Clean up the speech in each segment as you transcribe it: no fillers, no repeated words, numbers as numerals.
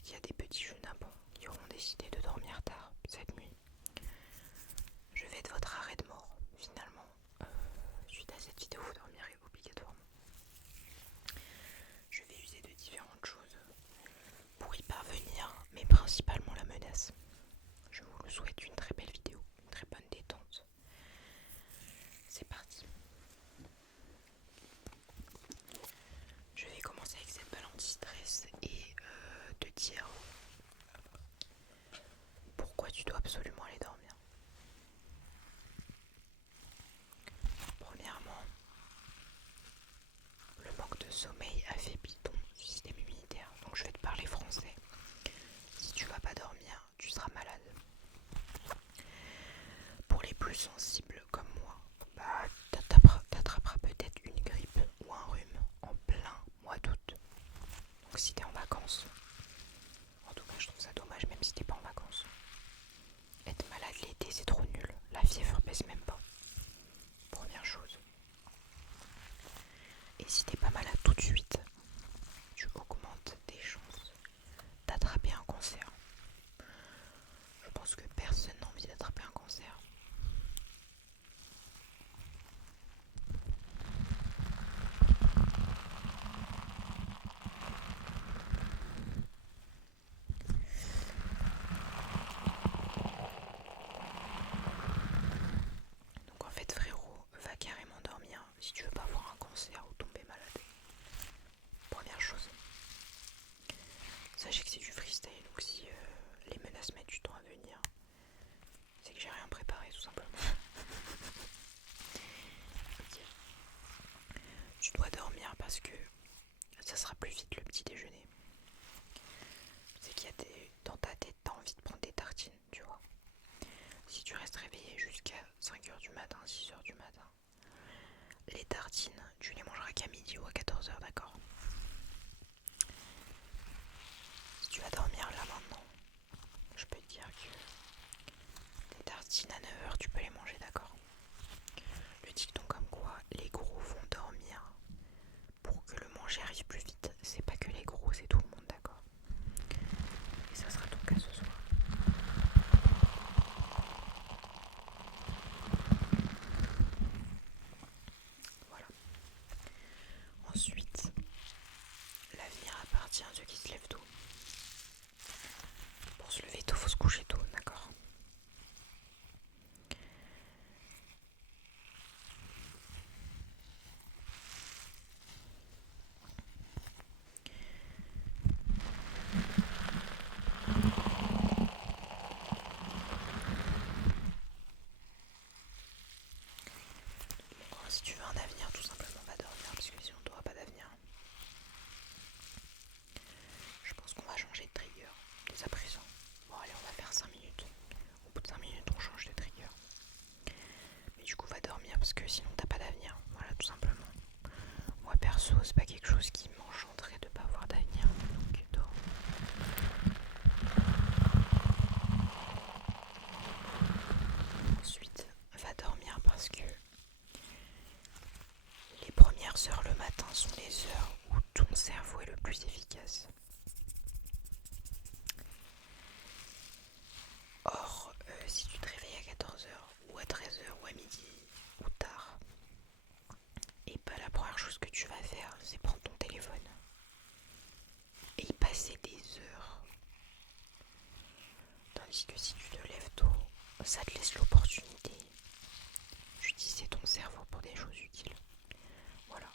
parce qu'il y a des petits chenapans qui auront décidé de dormir tard cette nuit. Je vais être votre arrêt de mort, finalement. Suite à cette vidéo, vous dormirez obligatoirement. Je vais user de différentes choses pour y parvenir, mais principalement la menace. Je vous le souhaite, une très belle vidéo, une très bonne détente. C'est parti. Je vais commencer avec cette balle anti-stress et te dire pourquoi tu dois absolument aller dormir. Premièrement, le manque de sommeil affaiblit ton système immunitaire. Donc je vais te parler français. Si tu vas pas dormir, tu seras malade. Pour les plus sensibles comme moi, t'attraperas peut-être une grippe ou un rhume en plein mois d'août. Donc si t'es en vacances, en tout cas je trouve ça dommage même si t'es pas en vacances. Être malade l'été c'est trop nul, la fièvre baisse même pas. Première chose. Et si t'es pas malade tout de suite, tu augmentes tes chances d'attraper un cancer. Je pense que personne n'a envie d'attraper un cancer. Donc en fait frérot, va carrément dormir si tu veux pas avoir un cancer ou tomber malade. Première chose. Sachez que c'est du freestyle, donc si les menaces mettent du temps à venir, c'est que j'ai rien préparé tout simplement. Okay. Tu dois dormir parce que ça sera plus vite le petit déjeuner. C'est qu'il y a dans ta tête, t'as envie de prendre des tartines, tu vois. Si tu restes réveillé jusqu'à 5h du matin, 6h du matin, les tartines, tu les mangeras qu'à midi ou à 14h, d'accord? Si tu vas dormir là maintenant, je peux te dire que les tartines à 9h, tu peux les manger, d'accord? Le dicton comme quoi les gros vont dormir pour que le manger arrive plus vite, c'est pas que les gros, c'est tout le monde, d'accord? Et ça sera ton cas ce soir. Voilà. Ensuite, l'avenir appartient à ceux qui se lèvent tôt. Pour se lever tôt, faut se coucher tôt, d'accord? Si tu veux un avenir, tout simplement va dormir, parce que sinon tu n'auras pas d'avenir. Je pense qu'on va changer de trigger dès à présent. Bon allez, on va faire 5 minutes. Au bout de 5 minutes, on change de trigger. Mais du coup, va dormir parce que sinon t'as pas d'avenir. Voilà, tout simplement. Moi perso, c'est pas quelque chose qui m'enchanterait de pas avoir d'avenir. Donc dors. Ensuite, va dormir parce que les premières heures le matin sont les heures où ton cerveau est le plus efficace. Or, si tu te réveilles à 14h ou à 13h ou à midi ou tard, et bah la première chose que tu vas faire, c'est prendre ton téléphone et y passer des heures. Tandis que si tu te lèves tôt, ça te laisse l'opportunité d'utiliser ton cerveau pour des choses utiles. Voilà.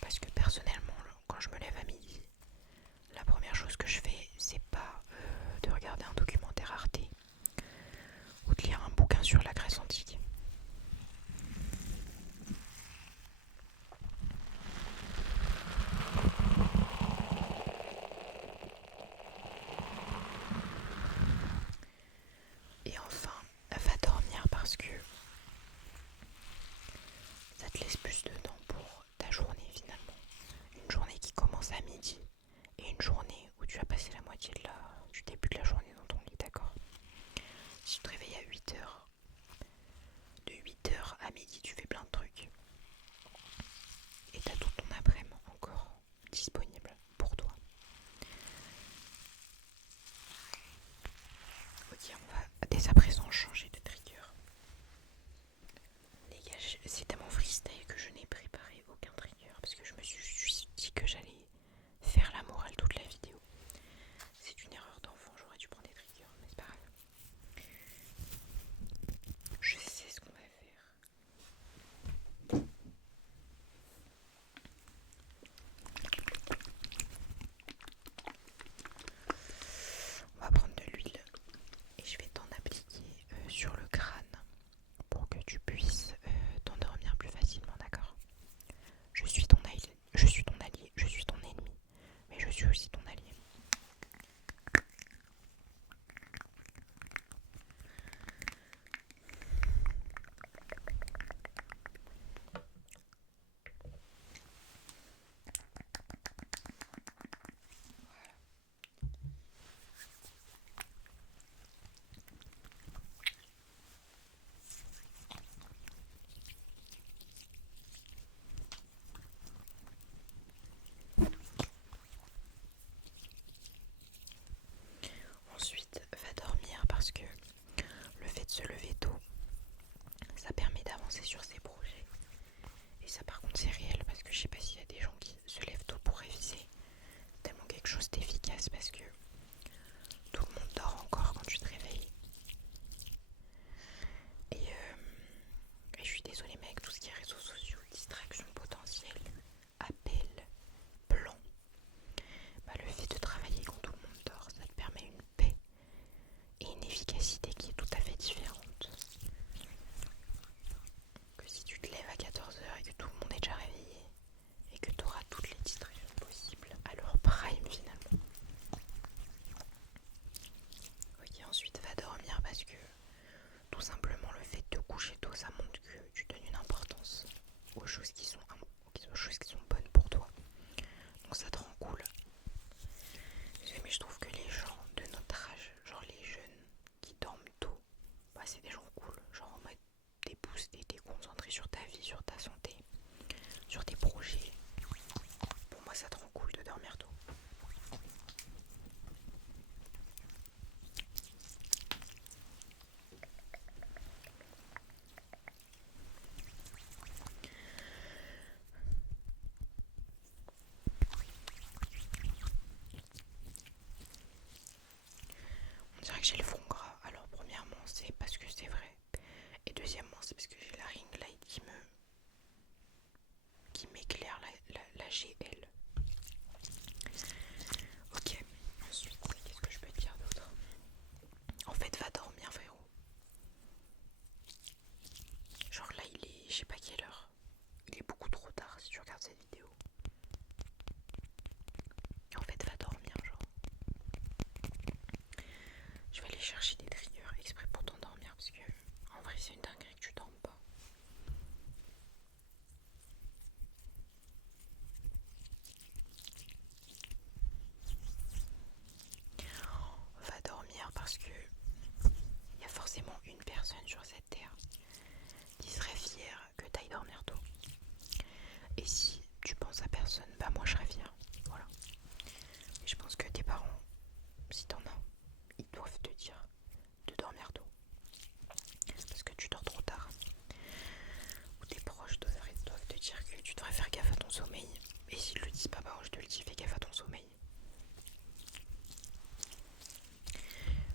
Parce que personnellement, quand je me lève à midi, la première chose que je fais, c'est pas de regarder un documentaire Arte ou de lire un bouquin sur la Grèce antique. Et enfin, va dormir parce que ça te laisse plus de temps pour ta journée finalement. Une journée qui commence à midi et une journée où tu as passé la moitié du début de la journée dans ton lit, d'accord? Si tu te réveilles à 8h, de 8h à midi, tu fais plein de trucs. Et t'as tout ton après-midi encore disponible pour toi. dès à présent changer de trigger. Les gars, c'est tellement freestyle que je n'ai préparé aucun trigger parce que je me suis juste dit que j'allais faire la morale toute la vidéo. C'est une erreur d'enfant, j'aurais dû prendre des triggers, mais c'est pas grave. Je sais ce qu'on va faire. On va prendre de l'huile et je vais t'en appliquer sur le crâne pour que tu puisses t'endormir plus facilement, d'accord? Je suis ton allié, je suis ton allié, je suis ton ennemi, mais je suis aussi ton allié. Ensuite, va dormir parce que le fait de se lever tôt, ça permet d'avancer sur ses projets. Et ça par contre c'est réel parce que je sais pas s'il y a des gens qui se lèvent tôt pour réviser. C'est tellement quelque chose d'efficace parce que tout le monde dort encore quand tu te réveilles. Et je suis désolée mec, tout ce qui est réseaux sociaux, distraction potentielle, appel, plan, bah le fait de travailler quand tout le monde dort, ça te permet une paix et une efficacité qui est tout à fait différente que si tu te lèves à 14 h et que tout le monde est déjà réveillé et que tu auras toutes les distractions possibles à leur prime finalement. Ok, ensuite va dormir parce que tout simplement le fait de te coucher tôt, ça montre que tu donnes une importance aux choses qui sont bonnes pour toi. Donc ça te rend cool. Mais je trouve que les gens de notre âge, genre les jeunes qui dorment tôt, bah c'est des gens cool. Genre en mode t'es boosté, t'es concentré sur ta vie, sur ta santé, sur tes projets. Pour moi ça te rend cool de dormir tôt. On dirait que j'ai le front gras. Alors premièrement c'est parce que c'est vrai. Et deuxièmement c'est parce que j'ai la ring light qui m'éclaire la GL. Ok, ensuite qu'est-ce que je peux te dire d'autre? En fait va dormir frérot. Genre là il est, je sais pas quelle heure. Il est beaucoup trop tard si tu regardes cette vidéo. En fait va dormir genre. Je vais aller chercher des triggers exprès pour t'endormir parce que en vrai c'est une dinguerie que tu dormes pas. Va dormir parce que il y a forcément une personne sur cette terre qui serait fière que t'ailles dormir tôt. Et si tu penses à personne, bah moi je serais fière. Voilà. Et je pense que tes parents, si t'en as, ils doivent te dire de dormir tôt. Parce que tu dors trop tard. Ou tes proches doivent te dire que tu devrais faire gaffe à ton sommeil. Et s'ils le disent pas, bah je te le dis, fais gaffe à ton sommeil.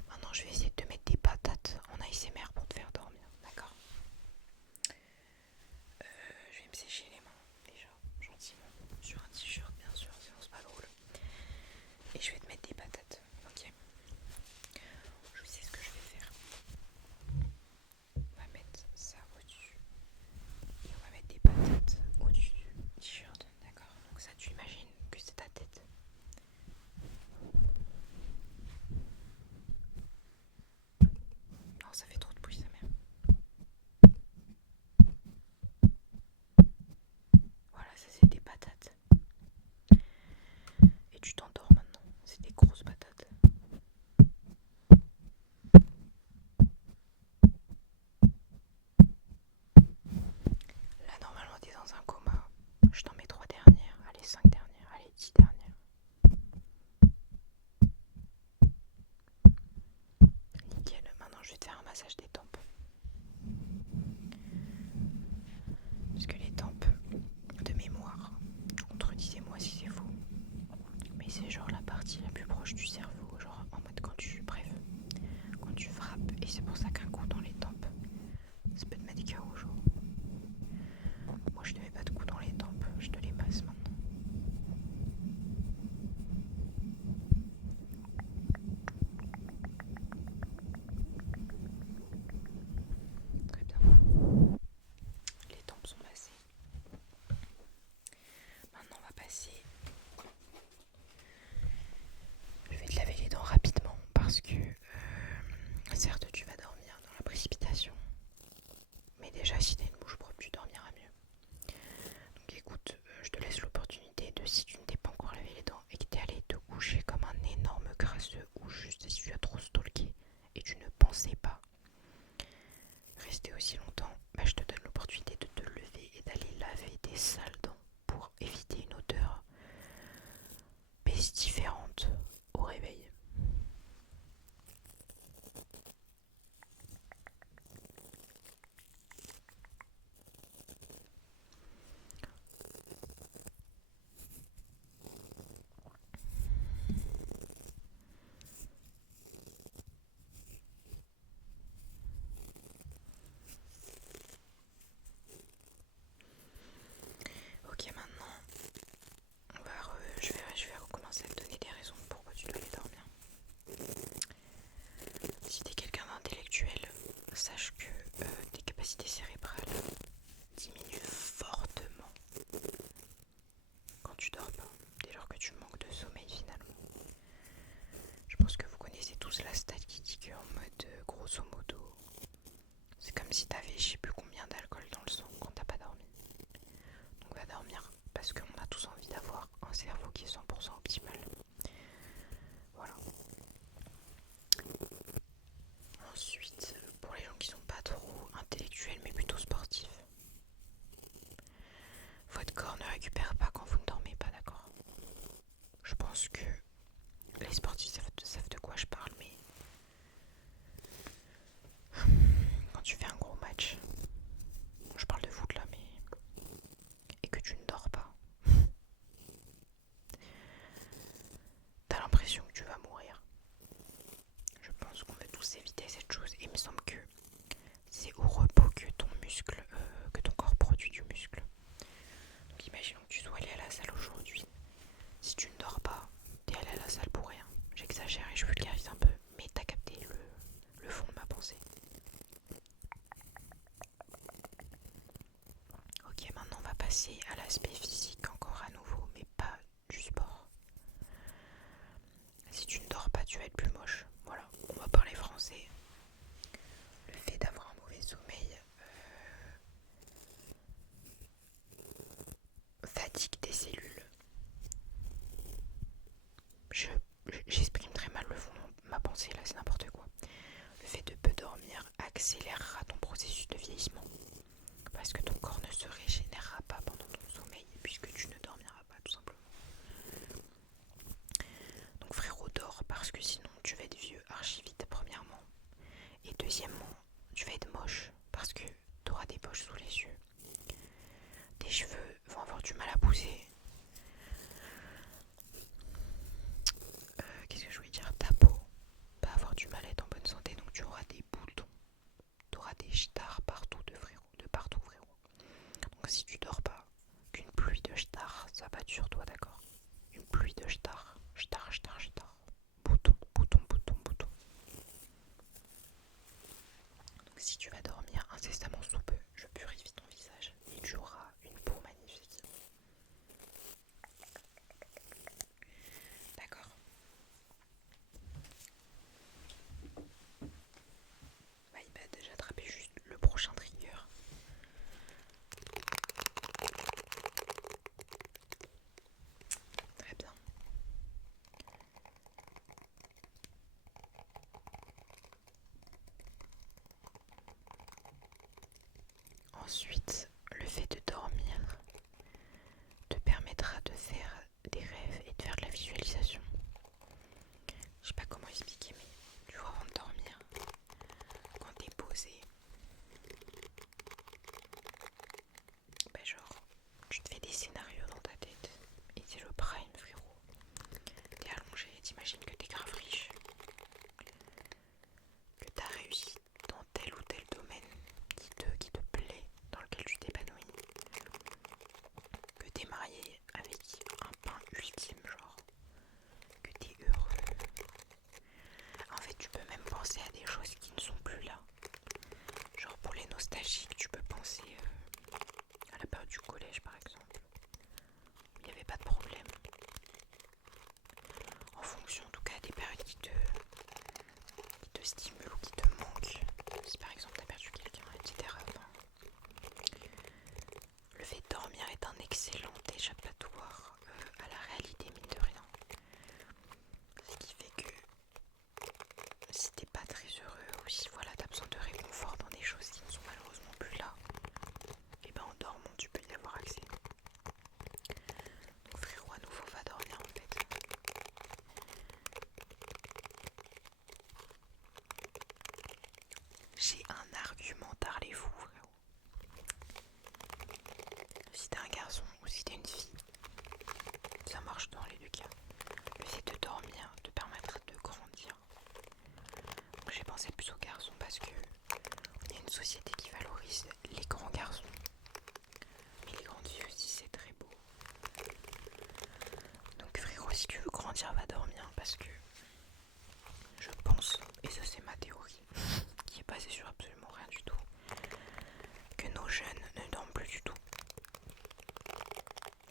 Maintenant je vais essayer de te mettre des patates en ASMR pour te faire dormir, d'accord? Je vais me sécher les mains déjà, gentiment, sur un t-shirt bien sûr, sinon c'est pas drôle. Et je vais te mettre des patates, ok? Je sais ce que je vais faire. On va mettre ça au-dessus. Et on va mettre des patates au-dessus du t-shirt, d'accord? Donc ça tu imagines que c'est ta tête. Non, ça fait trop de bruit sa mère. Voilà, ça c'est des patates. Et tu t'endors maintenant, c'est des grosses patates. Là normalement t'es dans un coma. Je t'en mets 3 dernières, allez 5 dernières, allez 10 dernières. Nickel, maintenant je vais te faire massage des tempes. Parce que les tempes, de mémoire, contredisez-moi si c'est faux, mais c'est genre la partie la plus proche du cerveau, genre en mode quand tu frappes, et c'est pour ça qu'un coup dans les tempes, ça peut te mettre KO, genre. Moi je te mets pas de coup dans les tempes, je te les passe maintenant. Très bien. Les tempes sont massées. Maintenant on va passer. Je vais te laver les dents rapidement parce que certes tu vas dormir dans la précipitation. Mais déjà si t'as une bouche propre tu dormiras mieux. Donc écoute, je te laisse l'opportunité de, si tu ne t'es pas encore lavé les dents et que t'es allé te coucher comme un énorme crasseux ou juste si tu as trop stalké et tu ne pensais pas rester aussi longtemps, bah je te donne l'opportunité de te lever et d'aller laver tes sales dents pour éviter une odeur pestiférante au réveil. Ok, maintenant je vais recommencer à te donner des raisons pourquoi tu dois aller dormir. Si t'es quelqu'un d'intellectuel, sache que tes capacités cérébrales diminuent fortement quand tu dors pas, dès lors que tu manques de sommeil finalement. Je pense que vous connaissez tous la stat qui dit qu'en mode grosso modo, c'est comme si t'avais je sais plus combien d'alcool dans le sang quand t'as pas dormi. Donc va dormir parce qu'on a tous envie d'avoir un cerveau qui est 100% optimal. Voilà. Ensuite, pour les gens qui sont pas trop intellectuels mais plutôt sportifs, votre corps ne récupère pas quand vous ne dormez pas, d'accord? Je pense que les sportifs savent de quoi je parle, mais quand tu fais un gros match, je parle de foot là, mais et que tu ne dors pas, t'as l'impression que tu vas mourir. Je pense qu'on veut tous éviter cette chose, et il me semble que c'est au repos que que ton corps produit du muscle. Donc imaginons que tu sois allé à la salle aujourd'hui. Si tu ne dors pas, t'es allé à la salle pour rien. J'exagère et je vulgarise un peu, mais t'as capté le fond de ma pensée. Ok, maintenant on va passer à l'aspect physique encore à nouveau, mais pas du sport. Si tu ne dors pas, tu vas être plus moche. Voilà, on va parler français. Le fait d'avoir un mauvais sommeil fatigue tes cellules. J'exprime très mal le fond de ma pensée là, c'est n'importe quoi. Le fait de peu dormir accélérera ton processus de vieillissement parce que ton corps ne se régénérera pas pendant ton sommeil puisque tu ne dormiras pas tout simplement. Donc frérot, dors parce que sinon tu vas être vieux archi vite premièrement, et deuxièmement tu vas être moche parce que tu auras des poches sous les yeux, tes cheveux vont avoir du mal à pousser. Qu'est-ce que je voulais dire, ta peau va avoir du mal à être en bonne santé, donc tu auras des boutons, tu auras des stars partout de partout frérot. Donc si tu dors pas, qu'une pluie de stars s'abatte sur toi, d'accord? Une pluie de stars, stars, bouton, bouton, bouton, bouton. Donc si tu vas dormir incessamment sous peu, je purifie ton visage et tu auras une peau magnifique. D'accord? Bah, il va déjà attraper juste le prochain trigger. Très bien. Ensuite, le fait de dormir te permettra de faire des rêves et de faire de la visualisation. Je sais pas comment expliquer, mais tu vois, avant de dormir, quand t'es Je m'en tarde les fous, frérot. Si t'es un garçon ou si t'es une fille, ça marche dans les deux cas. Le fait de dormir te permettra de grandir. Donc j'ai pensé plus aux garçons parce que il y a une société qui valorise les grands garçons. Mais les grandes filles aussi, c'est très beau. Donc frérot, si tu veux grandir, va dormir parce que je pense, et ça c'est ma théorie, qui est basée sur absolument rien du tout, que nos jeunes ne dorment plus du tout.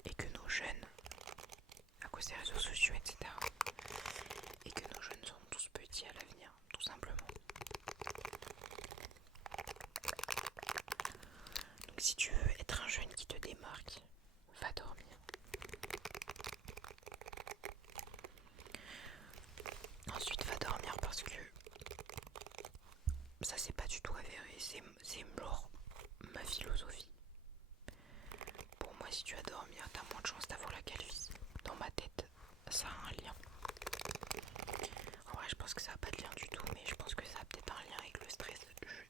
Et que nos jeunes, à cause des réseaux sociaux, etc., et que nos jeunes seront tous petits à l'avenir, tout simplement. Donc si tu veux être un jeune qui te démarque, va dormir. Ensuite, va dormir parce que ça c'est pas du tout avéré, c'est genre ma philosophie. Pour moi, si tu vas dormir, t'as moins de chance d'avoir la calvitie. Dans ma tête, ça a un lien. En vrai, je pense que ça n'a pas de lien du tout, mais je pense que ça a peut-être un lien avec le stress.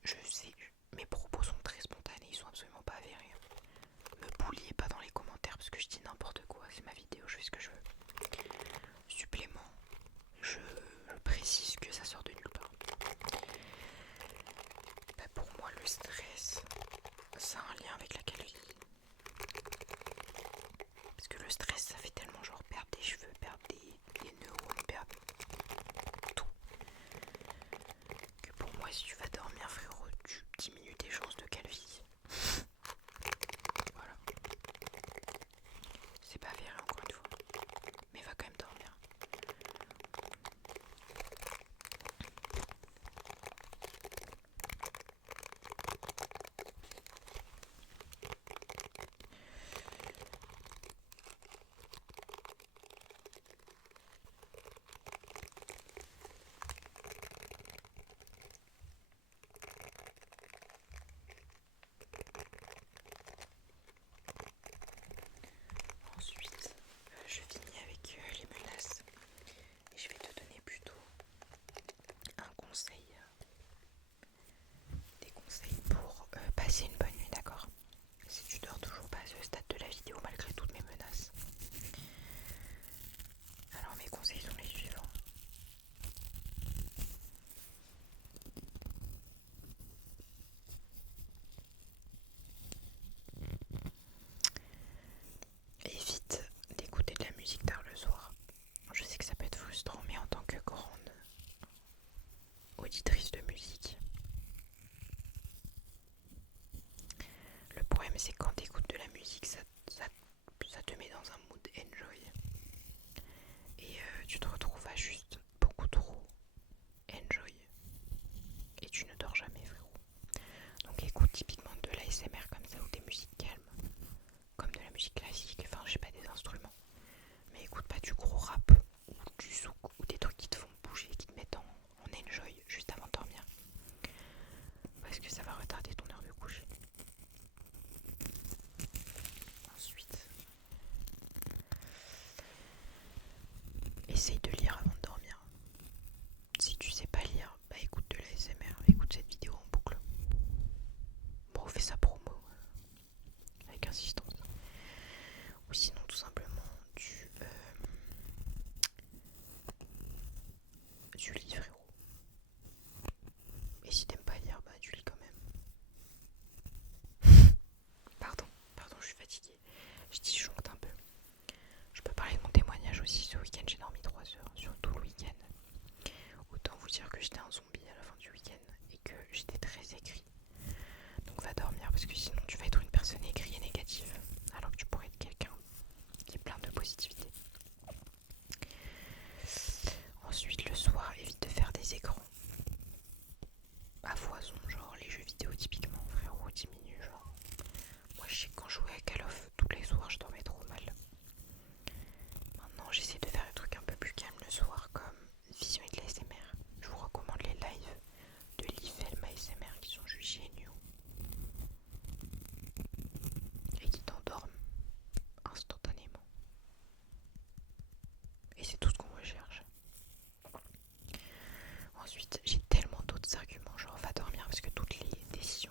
Je sais, mes propos sont très spontanés, ils sont absolument pas avérés. Me bouliez pas dans les commentaires parce que je dis n'importe quoi, c'est ma vidéo, je fais ce que je veux. Supplément, je précise que ça sort de nulle part. Bah pour moi, le stress, ça a un lien avec la calvitie. Parce que le stress, ça fait tellement genre perdre des cheveux, perdre des neurones, perdre tout. Que pour moi, si tu vas dormir, frérot, tu diminues tes chances de calvitie. Voilà. C'est pas avéré encore une fois. Mais va quand même dormir. Ensuite, je finis avec les menaces. Et je vais te donner plutôt un conseil. Des conseils pour passer une bonne nuit, d'accord? Si tu dors toujours pas à ce stade de la vidéo malgré toutes mes menaces. Alors mes conseils sont les suivants. Évite d'écouter de la musique tard le soir. Je sais que ça peut être frustrant, mais en tant que grande auditrice de musique, le problème c'est quand tu écoutes de la musique, ça te met dans un mood enjoy. Et tu te retrouves à juste beaucoup trop enjoy. Et tu ne dors jamais, frérot. Donc écoute typiquement de l'ASMR comme ça ou des musiques calmes. Comme de la musique classique, enfin je sais pas, des instruments. Mais écoute pas du gros rap ou du souk ou des trucs qui te font bouger, qui te mettent en enjoy juste avant de dormir. Parce que ça va retarder ton heure de coucher. Ensuite, essaye de lire avant de dormir. Si tu sais pas lire, bah écoute de l'ASMR, écoute cette vidéo en boucle. Bon, fais sa promo avec insistance. Ou sinon tout simplement tu lis, frérot. Et si t'aimes pas lire, bah tu lis quand même. Pardon, je suis fatiguée. Je disjoncte un peu. Je peux parler de mon témoignage aussi. Ce week-end, j'ai dormi 3 heures sur tout le week-end. Autant vous dire que j'étais un zombie à la fin du week-end et que j'étais très écrit. Donc va dormir parce que sinon tu vas être une personne aigrie et négative alors que tu pourrais être quelqu'un qui est plein de positivité. Ensuite, le soir, évite de faire des écrans à foison, genre les jeux vidéo typiquement, frérot, diminue, genre. Moi je sais que quand je jouais à Call of tous les soirs, je dormais trop mal. Maintenant j'essaie de faire des trucs un peu plus calmes le soir comme vision et de l'ASMR. Je vous recommande les lives de l'IFELM ASMR qui sont juste géniaux et qui t'endorment instantanément. Et c'est tout ce qu'on recherche. Ensuite, j'ai tellement d'autres arguments, genre va dormir parce que toutes les décisions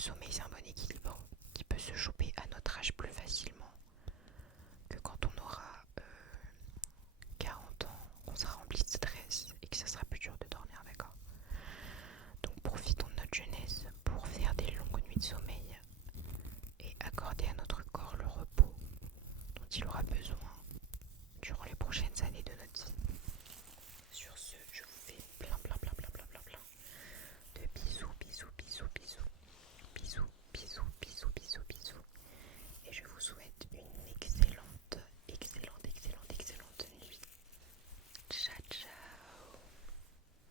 sommeil, c'est un bon équilibre qui peut se choper à notre âge plus facilement que quand on aura 40 ans, qu'on sera rempli de stress et que ça sera plus dur de dormir, d'accord? Donc profitons de notre jeunesse pour faire des longues nuits de sommeil et accorder à notre corps le repos dont il aura besoin durant les prochaines années.